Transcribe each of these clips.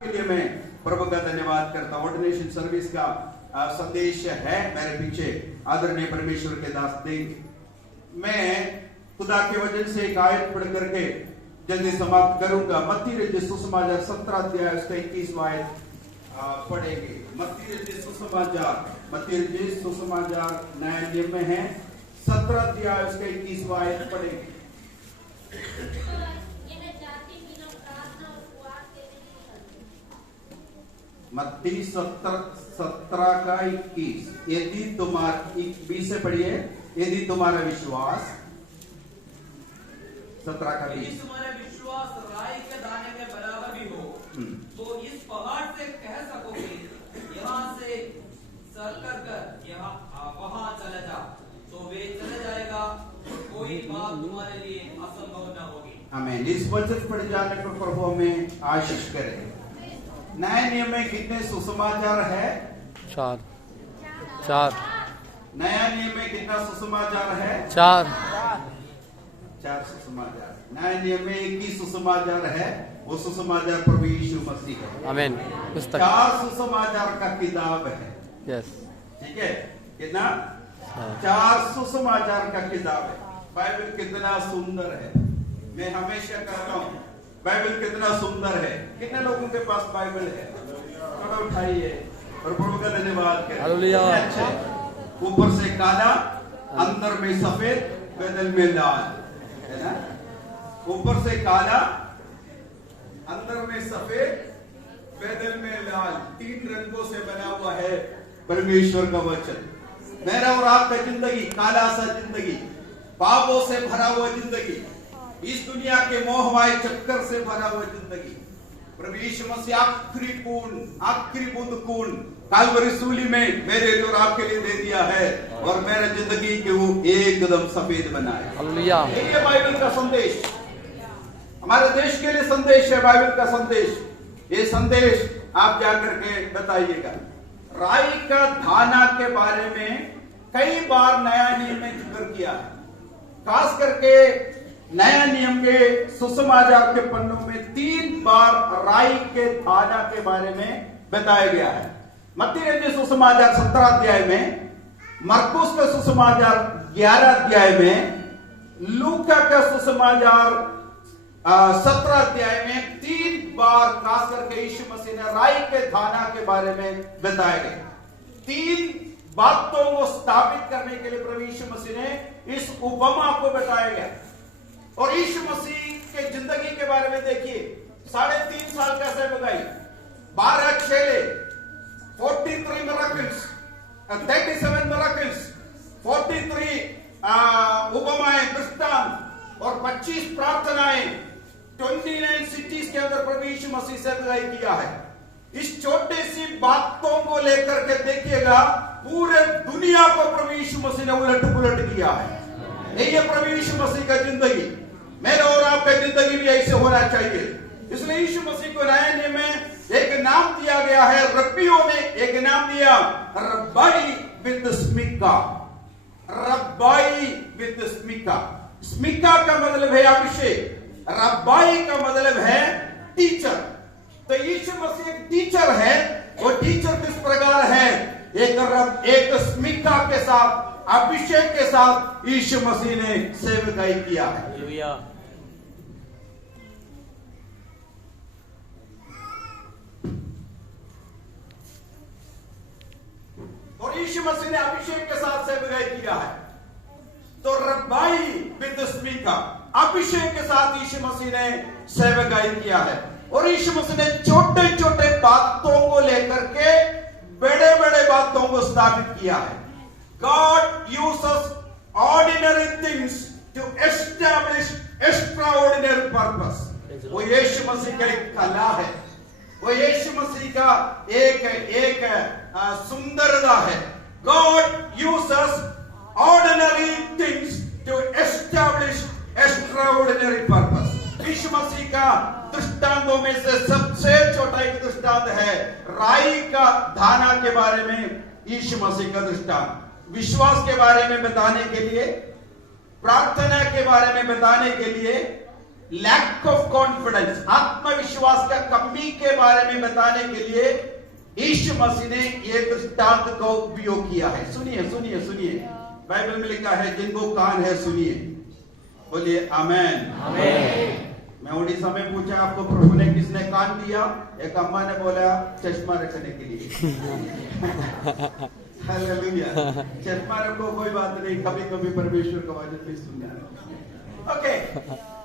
के लिए मैं प्रभु का धन्यवाद करता हूँ। ऑर्डिनेशन सर्विस का संदेश है मेरे पीछे आदरणीय परमेश्वर के दास देंगे। मैं खुदा के वचन से एक आयत पढ़ करके जल्दी समाप्त करूंगा। मत्ती रचित सुसमाचार 17 अध्याय उसका 21वां आयत पढ़ेंगे। मत्ती रचित सुसमाचार नया नियम में है 17 अध्याय उसका 21वां आयत पढ़ेंगे। मत्ती 17 का 21 यदि तुम्हारा 20 से पढ़िए। यदि तुम्हारा विश्वास 17 का 20 तुम्हारा विश्वास राई के दाने के बराबर भी हो तो इस पहाड़ से कह सकोगे यहाँ से सरकर कर यहाँ वहां चला जा तो वे चले जाएगा। कोई बात तुम्हारे लिए असंभव न होगी। आमीन। इस वचन पढ़ जाने पर प्रभु हमें आशीष करे। नए नियम में कितने सुसमाचार है? 4। नया नियम में कितना सुसमाचार है? 4 सुसमाचार। नए नियम में एक ही सुसमाचार है, वो सुसमाचार प्रभु यीशु मसीह है। आमीन। पुस्तक 4 सुसमाचार का किताब है। यस, ठीक है, कितना? 4 सुसमाचार का किताब है। बाइबल कितना सुंदर है। मैं हमेशा कहता हूँ बाइबल कितना सुंदर है। कितने लोगों के पास बाइबल है? थोड़ा उठाइए और प्रभु का धन्यवाद करें। हालेलुया। अच्छा, ऊपर से काला, अंदर में सफेद, बदल में लाल, है ना? ऊपर से काला, अंदर में सफेद, बदल में लाल, 3 रंगों से बना हुआ है परमेश्वर का वचन। मेरा और आपका जिंदगी काला सा जिंदगी, पापों से भरा हुआ जिंदगी, इस दुनिया के मोहमाय चक्कर से भरा हुआ जिंदगी। प्रभु यीशु मसीह आखिरी बूंद खून कालवरी सूली में मेरे लिए और आपके लिए दे दिया है और मेरा जिंदगी के वो एकदम सफेद बनाया। हालेलुया। ये बाइबल का संदेश हमारे देश के लिए संदेश है। बाइबल का संदेश, ये संदेश आप जाकर के बताइएगा। राई का दाना के बारे में कई बार नया नियम में जिक्र किया है। खास करके नया नियम के सुसमाचार के पन्नों में 3 बार राई के दाना के बारे में बताया गया है। मत्ती रचित सुसमाचार 17 अध्याय में, मरकुस का सुसमाचार 11 अध्याय में, लूका का सुसमाचार 17 अध्याय में 3 बार खास करके यीशु मसीह ने राई के दाना के बारे में बताया गया। 3 बातों को स्थापित करने के लिए प्रभु यीशु मसीह ने इस उपमा को बताया गया। और यीशु मसीह के जिंदगी के बारे में देखिए। 3.5 साल का सेवकाई, 12 चेले, 43 मिरेकल्स, 37 मिरेकल्स, 43 उपमाएं, दृष्टांत और 25 प्रार्थनाएं, 29 सिटीज के अंदर प्रभु यीशु मसीह सेवकाई किया है। इस छोटे सी बातों को लेकर के देखिएगा, पूरे दुनिया को प्रभु यीशु मसीह ने उलट पुलट किया है। यही है प्रभु यीशु मसीह का जिंदगी। मेरा और आपका जिंदगी भी ऐसे होना चाहिए। इसलिए यीशु मसीह को नए नियम में एक नाम दिया गया है। रब्बियों ने एक नाम दिया, रब्बाई विद स्मिका। रब्बाई विद स्मिका। स्मिका का मतलब है अभिषेक, रब्बाई का मतलब है टीचर। तो यीशु मसीह एक टीचर है। वो टीचर किस प्रकार है? एक स्मिका के साथ, अभिषेक के साथ यीशु मसीह ने सेवकाई किया है। हालेलुया। और यीशु मसीह ने अभिषेक के साथ सेवकाई किया है। तो रब्बाई विद स्मिका, अभिषेक के साथ यीशु मसीह ने सेवकाई किया है। और यीशु मसीह ने छोटे छोटे बातों को लेकर के बड़े बड़े बातों को स्थापित किया है। God uses ordinary things to establish extraordinary purpose. वो यीशु मसीह का एक कला है, वो यीशु मसीह का एक सुंदरता है। God uses ordinary things to establish extraordinary purpose. यीशु मसीह का दृष्टांतों में से सबसे छोटा एक दृष्टांत है राई का दाना के बारे में। यीशु मसीह का दृष्टांत विश्वास के बारे में बताने के लिए, प्रार्थना के बारे में बताने के लिए, लैक ऑफ कॉन्फिडेंस, आत्मविश्वास का कमी के बारे में बताने के लिए यीशु मसीह ने ये दृष्टांत का उपयोग किया है। सुनिए सुनिए सुनिए, बाइबल में लिखा है जिनको कान है सुनिए, बोलिए आमेन। आमेन। मैं उड़ीसा में पूछा आपको प्रभु ने किसने कान दिया, एक अम्मा ने बोला चश्मा रखने के लिए। हालेलुया। चश्मा रखो कोई बात नहीं, कभी कभी परमेश्वर का वचन भी सुनना। ओके,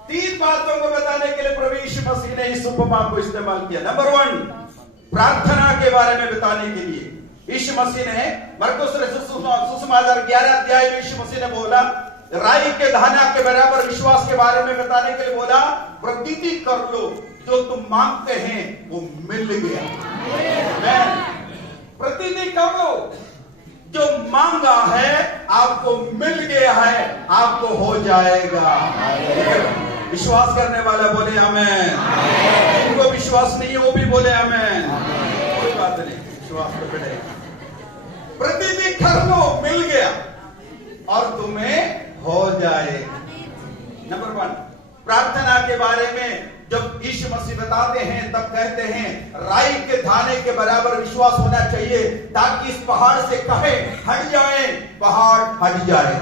3 बातों को बताने के लिए प्रभु यीशु मसीह ने इस उपमा को इस्तेमाल किया। नंबर 1, प्रार्थना के बारे में बताने के लिए यीशु मसीह ने मरकुस सुसमाचार 11 अध्याय में यीशु मसीह ने बोला, राई के दाना के बराबर विश्वास के बारे में बताने के लिए बोला, प्रतीति कर लो जो तुम मांगते हैं वो मिल गया। प्रतीति कर लो, जो मांगा है आपको मिल गया है, आपको हो जाएगा। विश्वास करने वाला बोले आमेन। जिनको विश्वास नहीं है वो भी बोले आमेन। कोई बात नहीं, विश्वास तो बढ़ेगा। प्रतीति कर लो, मिल गया और तुम्हें हो जाएगा। नंबर 1, प्रार्थना के बारे में जब यीशु मसीह बताते हैं तब कहते हैं राई के दाने के बराबर विश्वास होना चाहिए, ताकि इस पहाड़ से कहे हट जाए, पहाड़ हट जाए।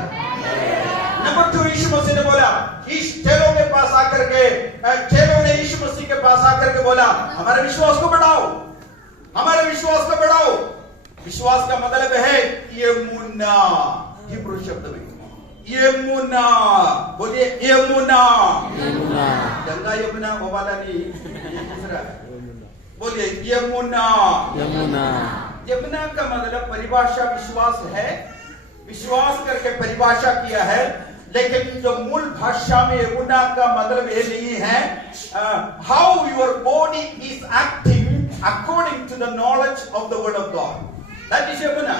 नंबर 2, यीशु मसीह ने बोला, चेलों के पास आकर के, चेलों ने यीशु मसीह के पास आकर के बोला, हमारे विश्वास को बढ़ाओ, हमारे विश्वास को बढ़ाओ। विश्वास का मतलब है ये मुन्ना, हिब्रू शब्द में ये मुन्ना, बोलिए ये मुन्ना। गंगा यमुना वो वाला नहीं, दूसरा है। बोलिए ये मुन्ना। यमुना का मतलब परिभाषा विश्वास है, विश्वास करके परिभाषा किया है, लेकिन जो मूल भाषा में यमुना का मतलब ये नहीं है how your body is acting according to the knowledge of the word of God, that is Yamuna.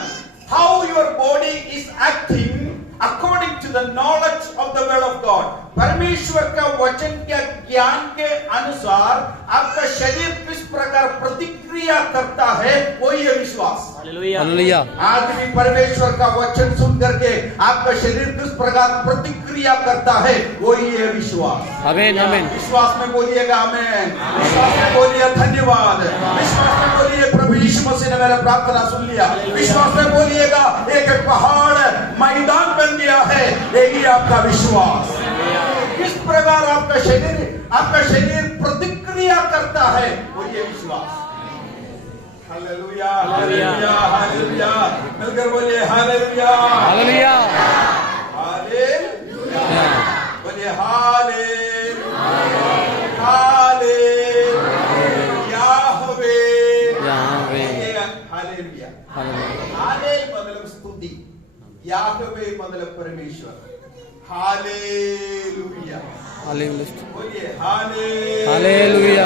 How your body is acting according to the knowledge of the word of God, परमेश्वर का वचन के ज्ञान के अनुसार आपका शरीर किस प्रकार प्रतिक्रिया करता है, वही है विश्वास। हालेलुया। आज भी परमेश्वर का वचन सुन करके आपका शरीर किस प्रकार प्रतिक्रिया करता है, वही है विश्वास। आमीन आमीन। विश्वास में बोलिएगा आमीन, विश्वास में बोलिए धन्यवाद, विश्वास में बोलिए प्रभु यीशु मसीह ने मेरा प्रार्थना सुन लिया, विश्वास में बोलिएगा एक पहाड़ मैदान बन गया है, यही आपका विश्वास। किस प्रकार आपका शरीर प्रतिक्रिया करता है, वो ये विश्वास। हालेलुया हालेलुया हालेलुया, मिलकर बोलिए हालेलुया हालेलुया हालेलुया, बोलिए हालेलुया हालेलुया याहवे हालेलुया। हालेल मतलब स्तुति, याहवे मतलब परमेश्वर। हालेलुया बोलिए हालेलुया।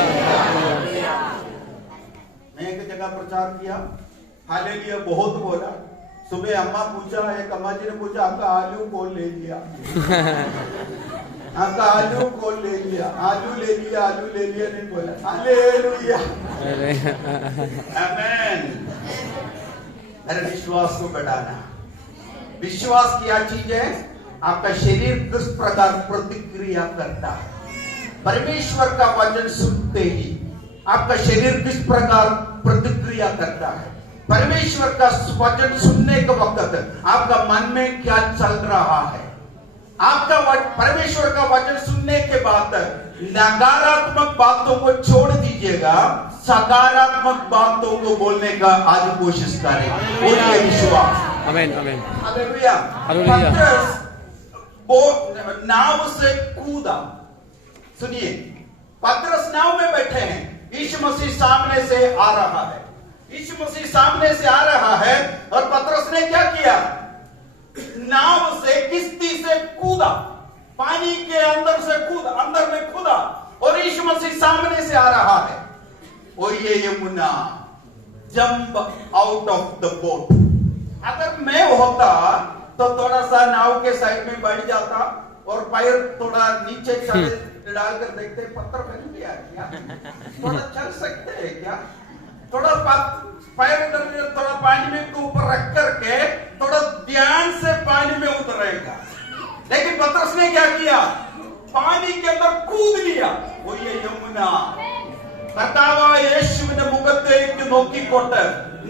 मैं एक जगह प्रचार किया, हालेलुया बहुत बोला। सुबह अम्मा पूछा, एक अम्मा जी ने पूछा आपका आलू कौन ले लिया, आपका आलू कौन ले लिया, आलू ले लिया, आलू ले लिया नहीं बोला, हालेलुया आमीन। अरे विश्वास को बढ़ाना, विश्वास क्या चीज है, आपका शरीर किस प्रकार प्रतिक्रिया करता है। परमेश्वर का वचन सुनते ही आपका शरीर किस प्रकार प्रतिक्रिया करता है। परमेश्वर का वचन सुनने के वक्त आपका मन में क्या चल रहा है। आपका परमेश्वर का वचन सुनने के बाद नकारात्मक बातों को छोड़ दीजिएगा, सकारात्मक बातों को बोलने का आज कोशिश करें। बोलिए विश्वास। आमीन आमीन हालेलुया हालेलुया। नाव से कूदा, सुनिए, पतरस नाव में बैठे हैं, यीशु मसीह सामने से आ रहा है, यीशु मसीह सामने से आ रहा है और पतरस ने क्या किया, नाव से किश्ती से कूदा, पानी के अंदर से कूदा, अंदर में कूदा और यीशु मसीह सामने से आ रहा है। और ये Yamuna jump out of the boat. अगर मैं होता तो थोड़ा सा नाव के साइड में बैठ जाता और पैर थोड़ा नीचे डालकर देखते पत्थर बन गया क्या, थोड़ा चल सकते हैं क्या, थोड़ा पैर इधर थोड़ा पानी में ऊपर रख करके थोड़ा ध्यान से पानी में उतरेगा। लेकिन पतरस ने क्या किया, പാനി के अंदर कूद लिया वो ये यमुना കർത്താവായ യേശുവിന്റെ മുഖത്തേക്ക് നോക്കിക്കൊണ്ട്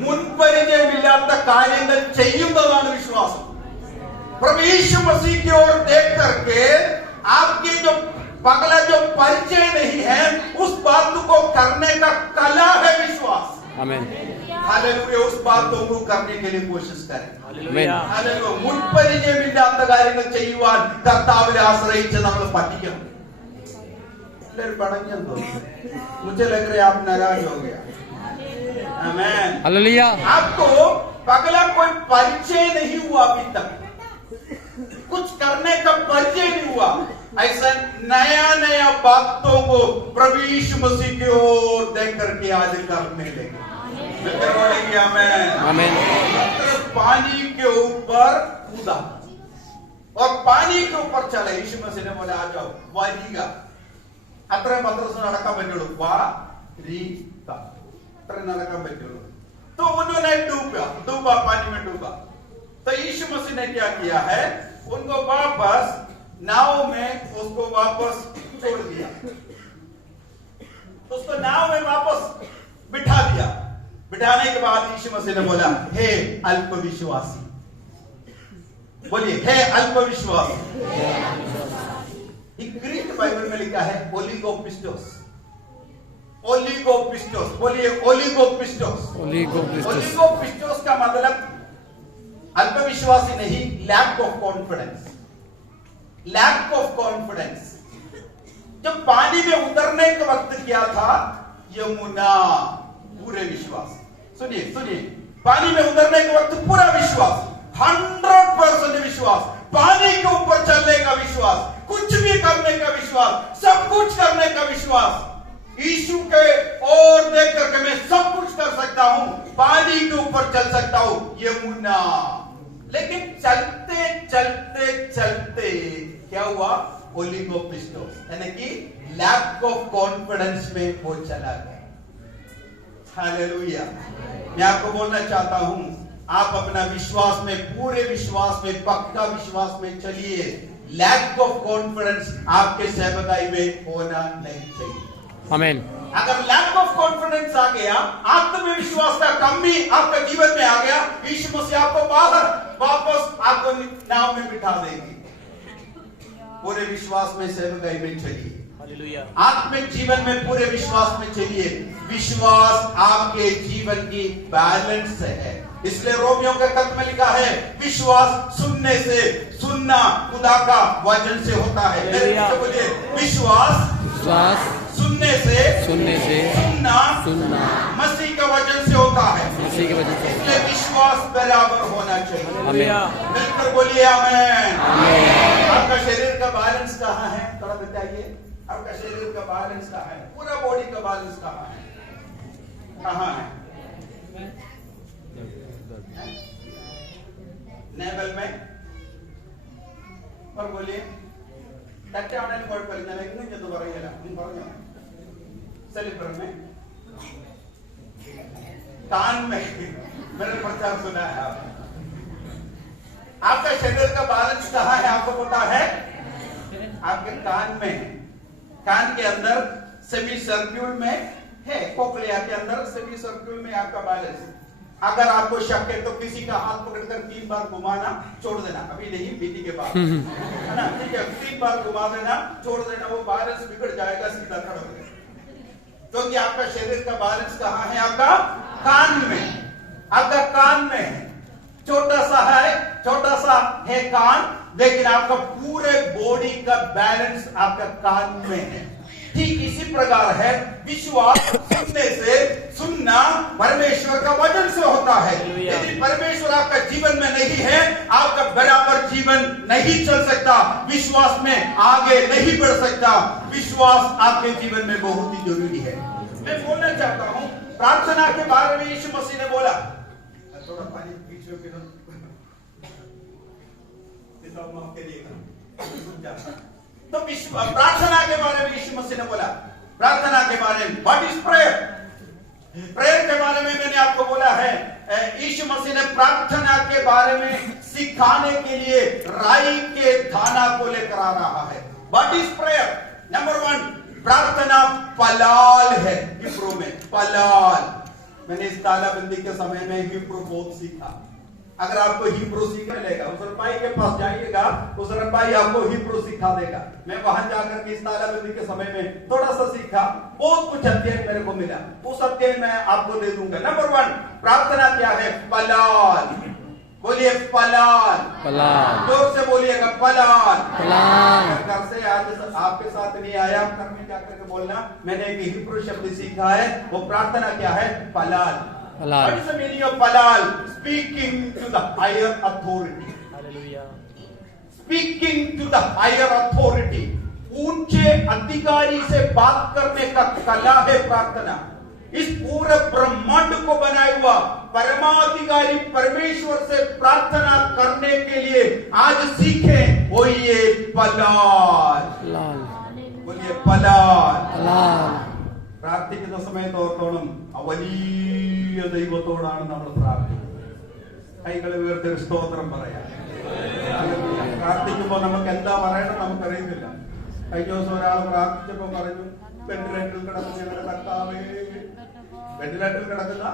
മുൻപരിചയമില്ലാത്ത കാര്യങ്ങൾ ചെയ്യുന്നതാണ് വിശ്വാസം प्रभु यीशु मसीह की ओर देख करके आपके जो पगला जो परिचय नहीं है उस बात को करने का कला है विश्वास आमीन हालेलुया उस बात को करने के लिए कोशिश करें हालेलुया हालेलुया മുൻപരിചയമില്ലാത്ത കാര്യങ്ങൾ ചെയ്യുവാൻ കർത്താവിനെ ആശ്രയിച്ച് നമ്മൾ പഠിക്കണം मुझे लग रहा है आप नाराज हो गया आमीन हालेलुया आपको पगला कोई परिचय नहीं हुआ अभी तक कुछ करने का परिचय नहीं हुआ ऐसा नया नया बातों को प्रभु यीशु मसीह की ओर देख करके आज करने लगे आमीन पानी के ऊपर कूदा और पानी के ऊपर चला यीशु मसीह ने बोला आ जाओ वरीगा अत्र पत्रस നടക്കാൻ പറ്റുള്ളൂ വരീക अत्र നടക്കാൻ പറ്റുള്ളൂ तो उन्होंने डूबा पानी में डूबा तो यीशु मसीह ने क्या किया है उनको वापस नाव में उसको वापस छोड़ दिया उसको नाव में वापस बिठा दिया बिठाने के बाद यीशु मसीह ने बोला हे अल्पविश्वासी बोलिए हे अल्पविश्वासी ग्रीक बाइबल में लिखा है ओलिगोपिस्टोस ओलिगोपिस्टोस बोलिए ओलिगोपिस्टोस ओलिगोपिस्टोस का मतलब अल्पविश्वासी नहीं लैक ऑफ कॉन्फिडेंस जब पानी में उतरने के वक्त क्या था यमुना पूरे विश्वास सुनिए पानी में उतरने के वक्त पूरा विश्वास 100% विश्वास पानी के ऊपर चलने का विश्वास कुछ भी करने का विश्वास सब कुछ करने का विश्वास यीशु के ओर देख करके मैं सब कुछ कर सकता हूं पानी के ऊपर चल सकता हूं यमुना लेकिन चलते चलते चलते क्या हुआ ओलिगोपिस्टोस यानी कि लैक ऑफ कॉन्फिडेंस में वो चला गया हालेलुया मैं आपको बोलना चाहता हूं आप अपना विश्वास में पूरे विश्वास में पक्का विश्वास में चलिए लैक ऑफ कॉन्फिडेंस आपके सेवकाई में होना नहीं चाहिए आमीन अगर लैक ऑफ कॉन्फिडेंस आ गया आत्मविश्वास का कमी आपके जीवन में आ गया यीशु मसीह आपको बाहर वापस आपको नाव में बिठा देंगे पूरे विश्वास में सेवकाई में चलिए हालेलुया आत्मिक जीवन में पूरे विश्वास में चलिए विश्वास आपके जीवन की बैलेंस है इसलिए रोमियों के खत में लिखा है विश्वास सुनने से सुनना खुदा का वचन से होता है बोलिए विश्वास सुनने से सुनना मसीह का वचन से होता है मसीह के वचन से इसलिए विश्वास बराबर होना चाहिए मिलकर बोलिए आमीन आपका शरीर का बैलेंस कहाँ है थोड़ा बताइए आपका शरीर का बैलेंस कहाँ है पूरा बॉडी का बैलेंस कहाँ है नेवल में और बोलिए तट्टे आने കുഴപ്പമില്ല ഇന്നും ചെന്ന് പറയല പറഞ്ഞു सेलिब्रम में कान में मैंने प्रचार सुना है आपका शरीर का बैलेंस कहाँ है आपको पता है आपके कान में कान के अंदर सेमी सर्क्यूल में है कोक्लिया के अंदर सेमी सर्क्यूल में आपका बैलेंस अगर आपको शक है तो किसी का हाथ पकड़कर 3 बार घुमाना छोड़ देना अभी नहीं बीती के बाद है ना ठीक है 3 बार घुमा देना छोड़ देना वो बैलेंस बिगड़ जाएगा सीधा खड़ा हो जाएगा क्योंकि आपका शरीर का बैलेंस कहाँ है आपका कान में छोटा सा है कान लेकिन आपका पूरे बॉडी का बैलेंस आपका कान में है ठीक इसी प्रकार है विश्वास सुनने से सुनना परमेश्वर का वचन से होता है यदि परमेश्वर आपका जीवन में नहीं है आपका बराबर जीवन नहीं चल सकता विश्वास में आगे नहीं बढ़ सकता विश्वास आपके जीवन में बहुत ही जरूरी है मैं बोलना चाहता हूं प्रार्थना के बारे में यीशु मसीह ने बोला थोड़ा पानी पीछे तो प्रार्थना के बारे में यीशु मसीह ने बोला प्रार्थना के बारे में व्हाट इज प्रेयर के बारे में मैंने आपको बोला है यीशु मसीह ने प्रार्थना के बारे में सिखाने के लिए राई के दाना को लेकर आ रहा है व्हाट इज प्रेयर? नंबर 1, प्रार्थना पलाल है हिब्रू में, पलाल। मैंने इस तालाबंदी के समय में हिब्रू बहुत सीखा। अगर आपको हिब्रू सीखने मिलेगा, उस रब्बाई के पास जाइएगा, उस रब्बाई आपको हिब्रू सिखा देगा। मैं वहां जाकर के इस तालाबंदी के समय में थोड़ा सा सीखा, बहुत कुछ अध्ययन मेरे को मिला, उस अध्ययन मैं आपको दे दूंगा। नंबर 1, प्रार्थना क्या है? पलाल। बोलिए पलाल। पलाल। जोर से बोलिएगा पलाल। पलाल। घर से आज आपके साथ नहीं आया, घर में जाकर के बोलना मैंने एक हिब्रू शब्द सीखा है, वो प्रार्थना क्या है? पलाल। पलाल। What is the meaning of palal? Speaking to the higher authority. Hallelujah. Speaking to the higher authority. ऊंचे अधिकारी से बात करने का कला है प्रार्थना। इस पूरे ब्रह्मांड को बनाया हुआ परमाधिकारी परमेश्वर से प्रार्थना करने के लिए आज सीखें, वो ये पलाल। बोलिए पलाल। പ്രാർത്ഥിക്കുന്ന സമയത്ത് ഓർത്തോണം, വലിയ ദൈവത്തോടാണ് നമ്മൾ പ്രാർത്ഥിക്കുന്നത്. കൈകളെ ഉയർത്തി സ്തോത്രം പറയാം. പ്രാർത്ഥിക്കുമ്പോൾ നമുക്ക് എന്താ പറയണം നമുക്കറിയുന്നില്ല. കഴിഞ്ഞ ദിവസം ഒരാൾ പ്രാർത്ഥിച്ചപ്പോ പറഞ്ഞു, വെന്റിലേറ്ററിൽ കിടക്കുന്ന ഞങ്ങളുടെ കർത്താവേ. വെന്റിലേറ്ററിൽ കിടക്കുന്ന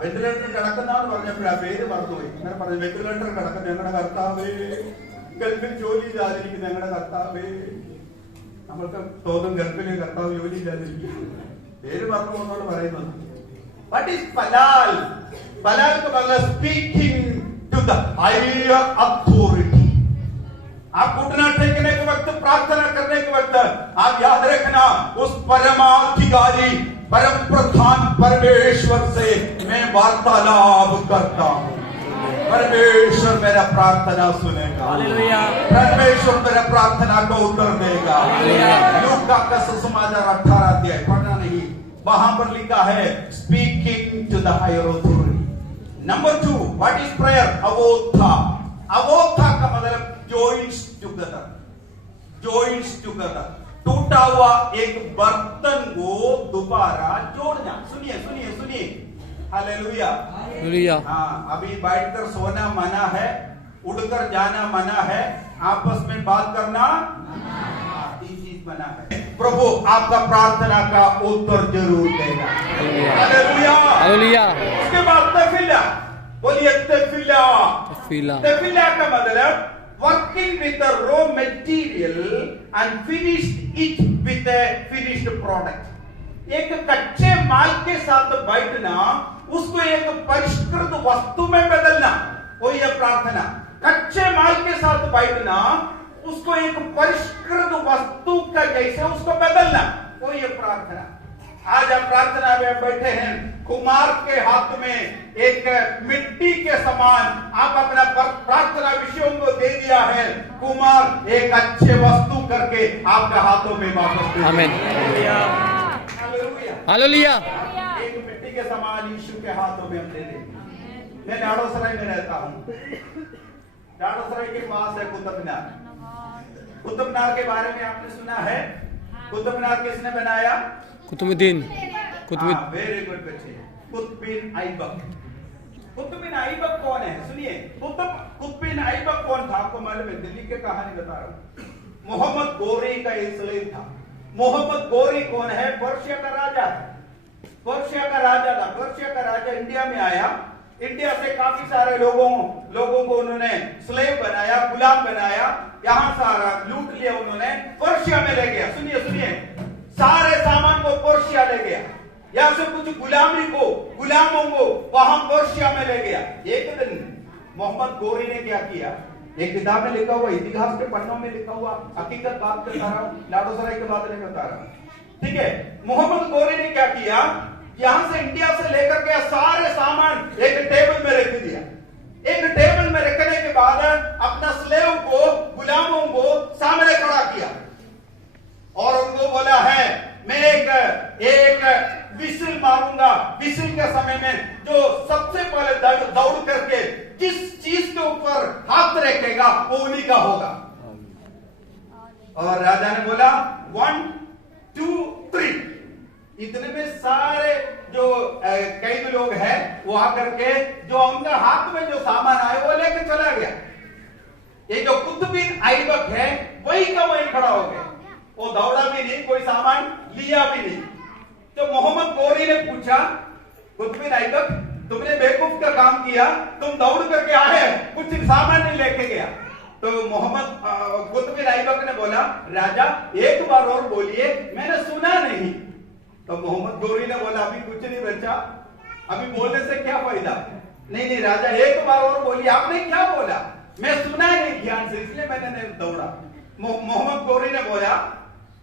വെന്റിലേറ്ററിൽ കിടക്കുന്ന എന്ന് പറഞ്ഞപ്പോഴാ പേര് മറന്നുപോയി. അങ്ങനെ പറഞ്ഞു, വെന്റിലേറ്ററിൽ കിടക്കുന്ന ഞങ്ങളുടെ കർത്താവേ, ഗൾഫിൽ ജോലി ചെയ്താതിരിക്കുന്ന ഞങ്ങളുടെ കർത്താവേ. നമ്മൾക്ക് തോന്നും ഗൾഫിലെ കർത്താവ് ജോലി ഇല്ലാതിരിക്കും, പേര് പറഞ്ഞു എന്നോട് പറയുന്നത്. What is palal? Palal का मतलब speaking to the higher authority. आप उठना टेकने के वक्त, प्रार्थना करने के वक्त आप याद रखना, उस परमाधिकारी परम प्रधान परमेश्वर से मैं वार्तालाप करता हूँ। परमेश्वर मेरा प्रार्थना सुनेगा। परमेश्वर मेरा प्रार्थना को उत्तर देगा। लूका का सुसमाचार 18 अध्याय पढ़ना नहीं, वहां पर लिखा है speaking to the higher authority. Number 2, what is prayer? अवोथा। अवोथा का मतलब जॉइंट्स टुगेदर। जॉइंट्स टुगेदर, टूटा हुआ एक बर्तन को दोबारा जोड़ना। सुनिए सुनिए सुनिए, हालेलुया। हाँ, अभी बैठकर सोना मना है, उड़कर जाना मना है, आपस में बात करना 3 चीज मना है। प्रभु आपका प्रार्थना का उत्तर जरूर देगा। Hallelujah hallelujah. उसके बाद तफिला। बोलिए तफिला। तफिला का मतलब working with the raw material and finished it with a finished product. एक कच्चे माल के साथ बैठना, उसको एक परिष्कृत वस्तु में बदलना, वो ये प्रार्थना। कच्चे माल के साथ बैठना, उसको एक परिष्कृत वस्तु का जैसे उसको बदलना, वो ये प्रार्थना। आज आप प्रार्थना में बैठे हैं, कुमार के हाथ में एक मिट्टी के समान आप अपना प्रार्थना विषयों को दे दिया है, कुमार एक अच्छे वस्तु करके आपके हाथों में वापस दे। आमीन। हालेलुया। एक मिट्टी के समान यीशु के हाथों में हम दे देंगे। मैं नाडोसराय में रहता हूँ। नाडोसराय के पास है कुतुब मीनार। कुतुब मीनार के बारे में आपने सुना है? कुतुब मीनार किसने बनाया? कुतुबुद्दीन। वेरी गुड बच्चे, कुतुबुद्दीन ऐबक। कुतुबुद्दीन ऐबक कौन है? सुनिए, कुतुबुद्दीन ऐबक कौन था आपको मालूम है? दिल्ली की कहानी बता रहा हूँ। मोहम्मद गोरी का एक स्लेव था। मोहम्मद गोरी कौन है? पर्शिया का राजा है। पर्शिया का राजा था। पर्शिया का राजा इंडिया में आया। इंडिया से काफी सारे लोगों को उन्होंने स्लेव बनाया, गुलाम बनाया। यहाँ सारा लूट लिया उन्होंने, पर्शिया में ले गया। सुनिए सुनिए, सारे सामान को पर्शिया ले गया। यहाँ से कुछ गुलामों को वहां पर्शिया में ले गया। एक दिन मोहम्मद गोरी ने क्या किया? एक किताब में लिखा हुआ, इतिहास के पन्नों में लिखा हुआ हकीकत बात बता रहा हूँ, लाडोसराय की बात नहीं बता रहा हूँ। ठीक है, मोहम्मद गोरी ने क्या किया? यहां से इंडिया से लेकर के सारे सामान एक टेबल में रख दिया। एक टेबल में रखने के बाद अपना स्लेव को, गुलामों को सामने खड़ा किया और उनको बोला है, मैं एक विसिल मारूंगा। विसिल के समय में जो सबसे पहले दौड़ करके जिस चीज के ऊपर हाथ रखेगा वो उन्हीं का होगा। और राजा ने बोला 1 2 3। इतने में सारे जो कई लोग हैं वो आकर के जो उनका हाथ में जो सामान आए वो लेकर चला गया। ये जो कुतुबिन ऐबक है वही का वही खड़ा हो गया, वो दौड़ा भी नहीं, कोई सामान लिया भी नहीं। तो मोहम्मद गोरी ने पूछा, कुतुबिन ऐबक तुमने बेवकूफ का काम किया, तुम दौड़ करके आए, कुछ सामान नहीं लेके गया। तो मोहम्मद कुतुबिन ऐबक ने बोला, राजा एक बार और बोलिए, मैंने सुना नहीं। तो मोहम्मद गोरी ने बोला, अभी कुछ नहीं बचा, अभी बोलने से क्या फायदा। नहीं राजा एक बार और बोलिए, आपने क्या बोला, मैं सुना नहीं ध्यान से, इसलिए मैंने नहीं दौड़ा। मोहम्मद गोरी ने बोला,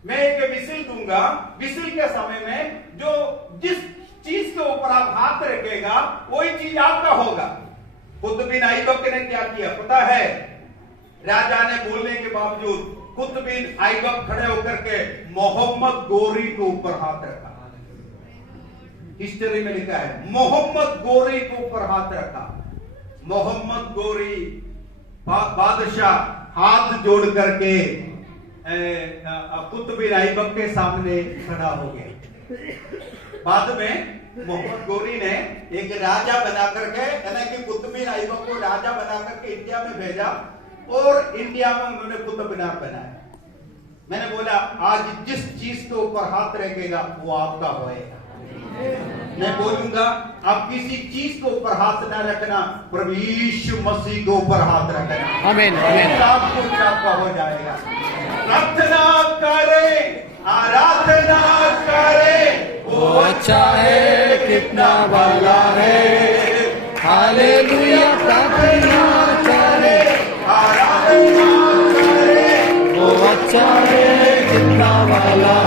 मैं एक विसिल दूंगा, विसिल के समय में जो जिस चीज के ऊपर आप हाथ रखेगा वही चीज आपका होगा। कुतुबिन ऐबक ने क्या किया पता है, राजा ने बोलने के बावजूद कुतुबिन ऐबक खड़े होकर के मोहम्मद गोरी के ऊपर हाथ रखा। हिस्ट्री में लिखा है मोहम्मद गोरी के ऊपर हाथ रखा। मोहम्मद गोरी बादशाह हाथ जोड़ करके कुतुबिन ऐबक के सामने खड़ा हो गया। बाद में मोहम्मद गोरी ने एक राजा बना करके, यानी कि कुतुबिन ऐबक को राजा बना करके इंडिया में भेजा और इंडिया में उन्होंने कुतुब मीनार बनाया। मैंने बोला, आज जिस चीज के ऊपर हाथ रखेगा वो आपका होएगा। मैं बोलूंगा, आप किसी चीज के ऊपर हाथ ना रखना, प्रभु यीशु मसीह के ऊपर हाथ रखना। आमीन आमीन। आपको आपका हो जाएगा। प्रार्थना करें, आराधना करें, वो अच्छा है, कितना भला है। हालेलुया। प्रार्थना करें, आराधना करें, वो अच्छा है, कितना भला